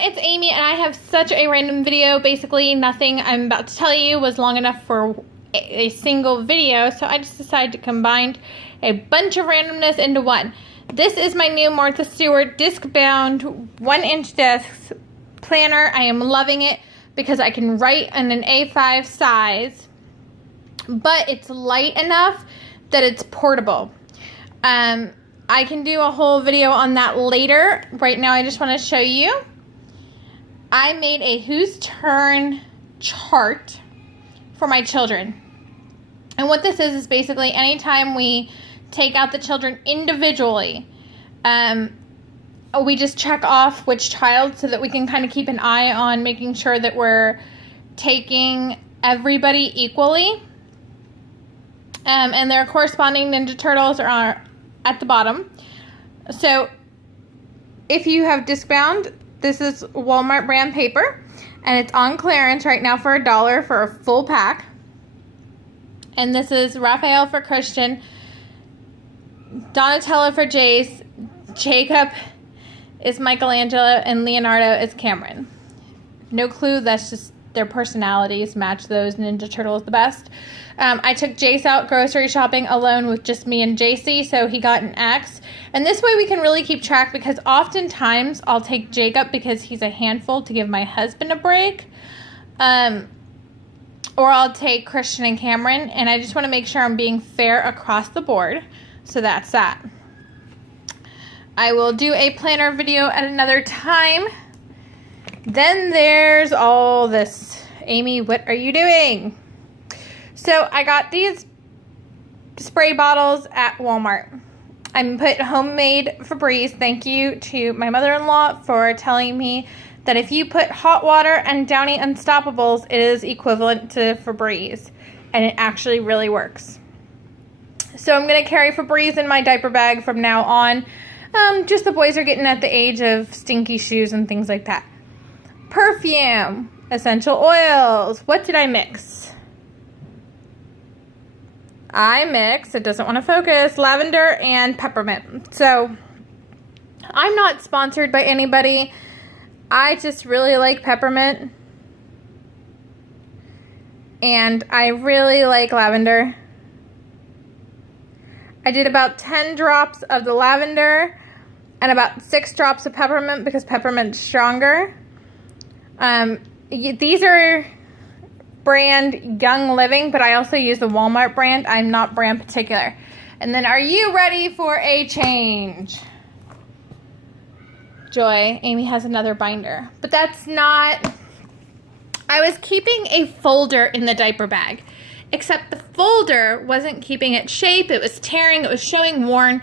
it's Amy, and I have such a random video. Basically, nothing I'm about to tell you was long enough for a single video, so I just decided to combine a bunch of randomness into one. This is my new Martha Stewart disc-bound 1-inch desk planner. I am loving it because I can write in an A5 size, but it's light enough that it's portable. I can do a whole video on that later. Right now, I just want to show you. I made a Whose Turn chart for my children. And what this is basically anytime we take out the children individually, we just check off which child so that we can kind of keep an eye on making sure that we're taking everybody equally. And their corresponding Ninja Turtles are at the bottom. So if you have disc-bound, this is Walmart brand paper, and it's on clearance right now for $1 for a full pack. And this is Raphael for Christian, Donatello for Jace, Jacob is Michelangelo, and Leonardo is Cameron. No clue, that's just their personalities match those Ninja Turtles the best. I took Jace out grocery shopping alone with just me and JC, so he got an X. And this way we can really keep track, because oftentimes I'll take Jacob because he's a handful to give my husband a break. Or I'll take Christian and Cameron, and I just want to make sure I'm being fair across the board. So that's that. I will do a planner video at another time. Then there's all this. Amy, what are you doing? So I got these spray bottles at Walmart. I put homemade Febreze. Thank you to my mother-in-law for telling me that if you put hot water and Downy Unstoppables, it is equivalent to Febreze. And it actually really works. So I'm going to carry Febreze in my diaper bag from now on. Just the boys are getting at the age of stinky shoes and things like that. Perfume, essential oils. What did I mix? I mix, it doesn't want to focus, lavender and peppermint. So I'm not sponsored by anybody. I just really like peppermint. And I really like lavender. I did about 10 drops of the lavender and about 6 drops of peppermint because peppermint's stronger. These are brand Young Living, but I also use the Walmart brand. I'm not brand particular. And then, are you ready for a change? Joy, Amy has another binder, but that's not. I was keeping a folder in the diaper bag, except the folder wasn't keeping its shape. It was tearing. It was showing worn.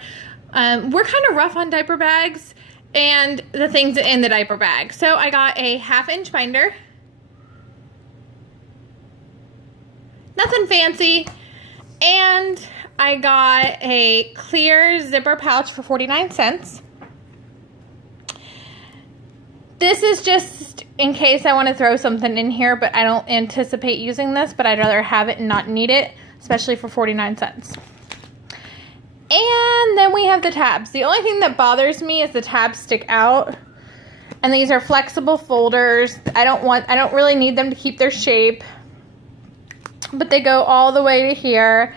We're kind of rough on diaper bags and the things in the diaper bag. So I got a 1/2-inch binder. Nothing fancy. And I got a clear zipper pouch for 49 cents. This is just in case I want to throw something in here, but I don't anticipate using this, but I'd rather have it and not need it, especially for 49 cents. And then we have the tabs. The only thing that bothers me is the tabs stick out. And these are flexible folders. I don't really need them to keep their shape. But they go all the way to here.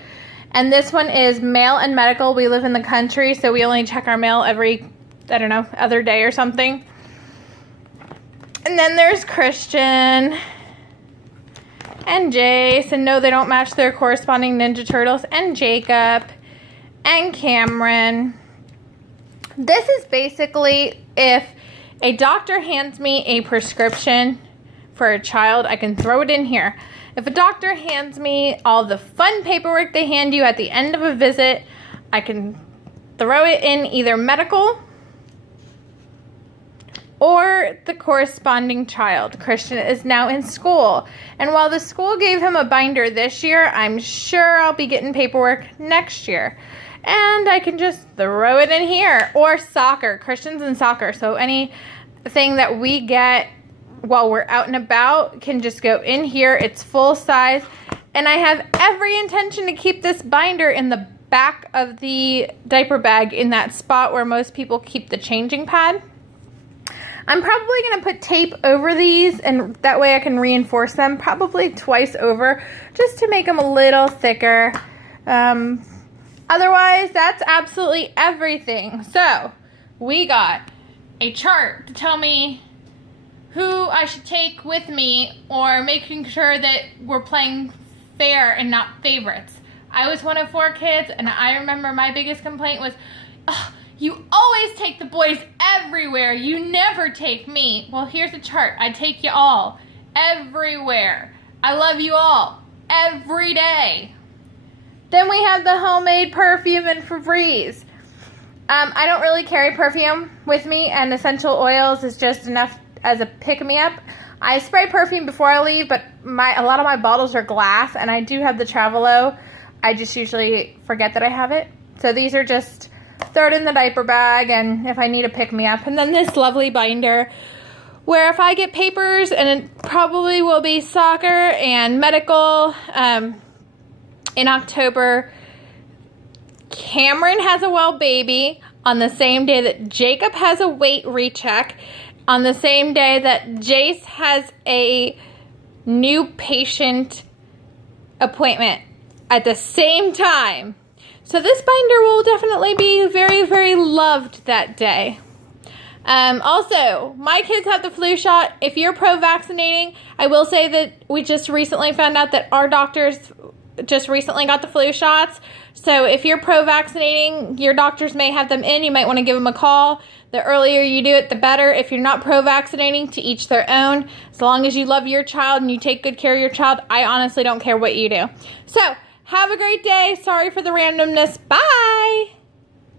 And this one is mail and medical. We live in the country, so we only check our mail every, I don't know, other day or something. And then there's Christian and Jace. And no, they don't match their corresponding Ninja Turtles. And Jacob and Cameron. This is basically if a doctor hands me a prescription for a child, I can throw it in here. If a doctor hands me all the fun paperwork they hand you at the end of a visit, I can throw it in either medical or the corresponding child. Christian is now in school. And while the school gave him a binder this year, I'm sure I'll be getting paperwork next year. And I can just throw it in here. Or soccer. Christian's in soccer. So anything that we get while we're out and about can just go in here. It's full size. And I have every intention to keep this binder in the back of the diaper bag in that spot where most people keep the changing pad. I'm probably going to put tape over these, and that way I can reinforce them probably twice over just to make them a little thicker. Otherwise, that's absolutely everything. So, we got a chart to tell me who I should take with me, or making sure that we're playing fair and not favorites. I was one of 4 kids, and I remember my biggest complaint was, oh, you always take the boys everywhere. You never take me. Well, here's a chart. I take you all. Everywhere. I love you all. Every day. Then we have the homemade perfume and Febreze. I don't really carry perfume with me, and essential oils is just enough as a pick-me-up. I spray perfume before I leave, but a lot of my bottles are glass, and I do have the Travelo. I just usually forget that I have it. So these are just, throw it in the diaper bag, and if I need a pick-me-up. And then this lovely binder, where if I get papers, and it probably will be soccer and medical, in October, Cameron has a well baby on the same day that Jacob has a weight recheck, on the same day that Jace has a new patient appointment at the same time. So this binder will definitely be very, very loved that day. Also, my kids have the flu shot. If you're pro-vaccinating, I will say that we just recently found out that our doctors just recently got the flu shots. So if you're pro-vaccinating, your doctors may have them in. You might want to give them a call. The earlier you do it, the better. If you're not pro-vaccinating, to each their own. As long as you love your child and you take good care of your child, I honestly don't care what you do. So, have a great day. Sorry for the randomness. Bye!